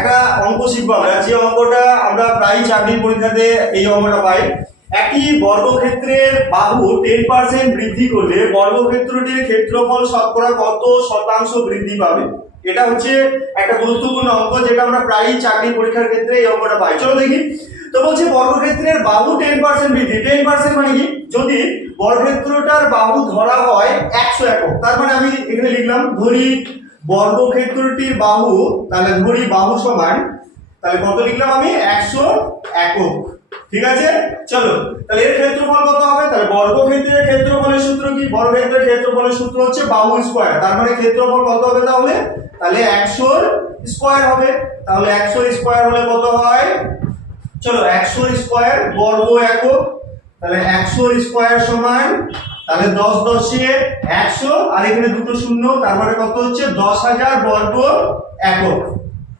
একটা অঙ্ক শিখব আমরা। যে অঙ্কটা আমরা প্রায় চাকরির পরীক্ষাতে এই অঙ্কটা পাই। একটি বর্গক্ষেত্রের বাহু টেন পার্সেন্ট বৃদ্ধি করলে বর্গক্ষেত্রটির ক্ষেত্রফল শতকরা কত শতাংশ বৃদ্ধি পাবে? এটা হচ্ছে একটা গুরুত্বপূর্ণ অঙ্ক যেটা আমরা প্রায়ই চাকরি পরীক্ষার ক্ষেত্রে এই অঙ্কটা পাই। চলো দেখি। তো বলছে বর্গক্ষেত্রের বাহু টেন পার্সেন্ট বৃদ্ধি। টেন পার্সেন্ট মানে কি? যদি বর্গক্ষেত্রটার বাহু ধরা হয় একশো একক, তার মানে আমি এখানে লিখলাম ধরি বর্গক্ষেত্রটির বাহু, তাহলে ধরি বাহু সমান, তাহলে কত লিখলাম আমি? একশো একক। ঠিক আছে? চলো, তাহলে এর ক্ষেত্রফল কত হবে? তাহলে বর্গক্ষেত্রের ক্ষেত্রফলের সূত্র কি? বর্গক্ষেত্রের ক্ষেত্রফলের সূত্র হচ্ছে বাহু স্কোয়ার তার মানে ক্ষেত্রফল কত হবে তাহলে? তাহলে একশোর স্কয়ার হবে। তাহলে একশো স্কোয়ার হলে কত হয়? চলো, একশো স্কয়ার বর্গ একক, তাহলে একশো স্কয়ার সমান তাহলে দশ দশে একশো, আর এখানে দুটো শূন্য, তারপরে কত হচ্ছে? দশ হাজার বর্গ একক।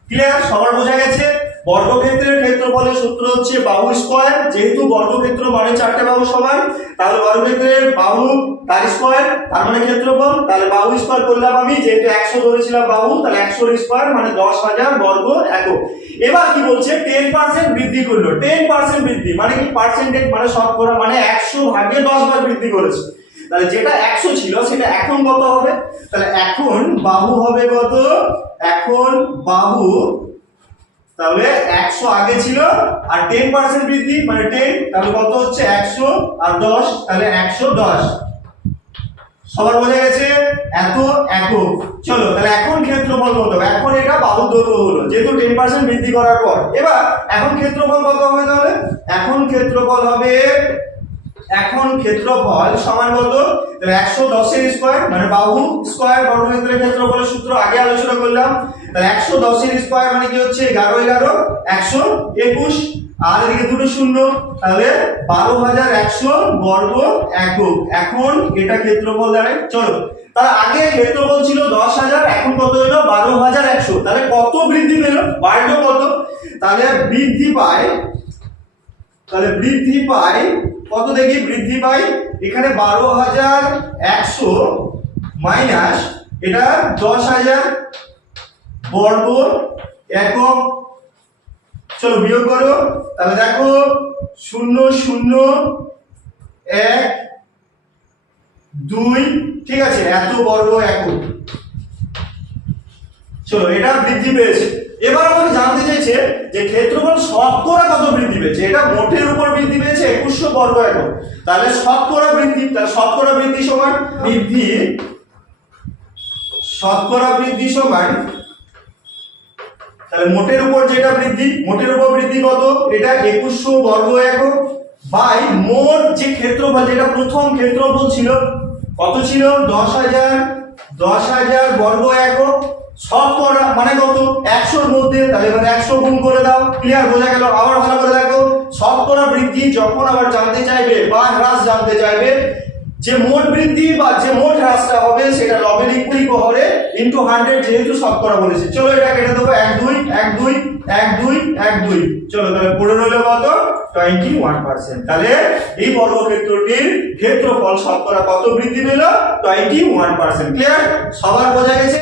ক্লিয়ার সবার বোঝা গেছে? বর্গক্ষেত্রের ক্ষেত্রফলের সূত্র হচ্ছে বাহু স্কয়ার যেহেতু বর্গক্ষেত্র মানে চারটে বাহু সমান, তাহলে বর্গক্ষেত্রের বাহু তার স্কয়ার তার মানে ক্ষেত্রফল, তাহলে বাহু স্কয়ার করলাম আমি, যেহেতু একশো ধরেছিলাম বাহু, তাহলে একশো স্কয়ার মানে দশ হাজার বর্গ একক। এবার কি বলছে? টেন পার্সেন্ট বৃদ্ধি করল। টেন পার্সেন্ট বৃদ্ধি মানে কি? পার্সেন্টেজ মানে শতকরা মানে একশো ভাগে দশ বার বৃদ্ধি করেছে। তাহলে যেটা একশো ছিল, সেটা এখন কত হবে? তাহলে এখন বাহু হবে কত? এখন বাহু, তাহলে একশো আগে ছিল, আর টেন পার্সেন্ট বৃদ্ধি মানে টেন তাহলে কত হচ্ছে? একশো আর দশ, তাহলে একশো দশ। সবার বোঝা গেছে? এত একক। চলো, তাহলে এখন ক্ষেত্রফল কত হবে? এখন এটা বাহুর দৈর্ঘ্য হলো, যেহেতু টেন পার্সেন্ট বৃদ্ধি করার পর। এবার এখন ক্ষেত্রফল কত হবে তাহলে? এখন ক্ষেত্রফল হবে এখন ক্ষেত্রফল সমান কত? তাহলে একশো দশের স্কোয়ার মানে বাহু স্কোয়ার বর্গক্ষেত্রের ক্ষেত্রফলের সূত্র আগে আলোচনা করলাম। তাহলে একশো দশের স্কোয়ার মানে কি হচ্ছে? এগারো এগারো, একশো একুশ। আর এদিকে দুটো শূন্য, তাহলে বারো হাজার একশো বর্গ একক। এখন এটা ক্ষেত্রফল দাঁড়ায়। চলো, তাহলে আগে ক্ষেত্রফল ছিল দশ হাজার, এখন কত হলো? বারো হাজার একশো। তাহলে কত বৃদ্ধি পেল? বাড়লো কত? তাহলে বৃদ্ধি পায়, তাহলে বৃদ্ধি পায় কত দেখি? বৃদ্ধি পাই? এখানে বারো হাজার একশো মাইনাস, এটা দশ হাজার বর্গ একক। চলো বিয়োগ করো। তাহলে দেখো, শূন্য শূন্য, এক, দুই, ঠিক আছে, এত বর্গ একক। চলো, এটা বৃদ্ধি পেয়েছে। এবার আমাকে জানতে চাইছে যে ক্ষেত্রফল শতকরা কত বৃদ্ধি পেয়েছে? এটা মোটের উপর বৃদ্ধি পেয়েছে একুশশো বর্গ একক তাহলে শতকরা বৃদ্ধি, তাহলে শতকরা বৃদ্ধি সমান বৃদ্ধি, শতকরা বৃদ্ধি সমান, তাহলে মোটের উপর যেটা বৃদ্ধি, মোটের উপর বৃদ্ধি কত? এটা একুশশো বর্গ একক বাই মোট যে ক্ষেত্রফল, যেটা প্রথম ক্ষেত্রফল ছিল, কত ছিল? দশ হাজার দশ হাজার বর্গ একক শতকরা মানে কত? একশোর মধ্যে, তাহলে এবার একশো গুণ করে দাও ক্লিয়ার বোঝা গেল, আবার ভালো করে দেখো শতকরা বৃদ্ধি যখন আবার জানতে চাইবে বা হ্রাস জানতে চাইবে যে মোট বৃদ্ধি বা যে মোট হ্রাসটা হবে সেটা লবের ইকুয়ালি প্রহরে ইনটু হান্ড্রেড যেহেতু শতকরা বলেছে। চলো এটা কেটে দেবো। এক দুই এক দুই এক দুই এক দুই। চলো তাহলে পড়ে রইল কত? টোয়েন্টি ওয়ান পার্সেন্ট তাহলে এই বর্গক্ষেত্রটির ক্ষেত্রফল শতকরা কত বৃদ্ধি পেল? টোয়েন্টি ওয়ান পার্সেন্ট ক্লিয়ার সবার বোঝা গেছে?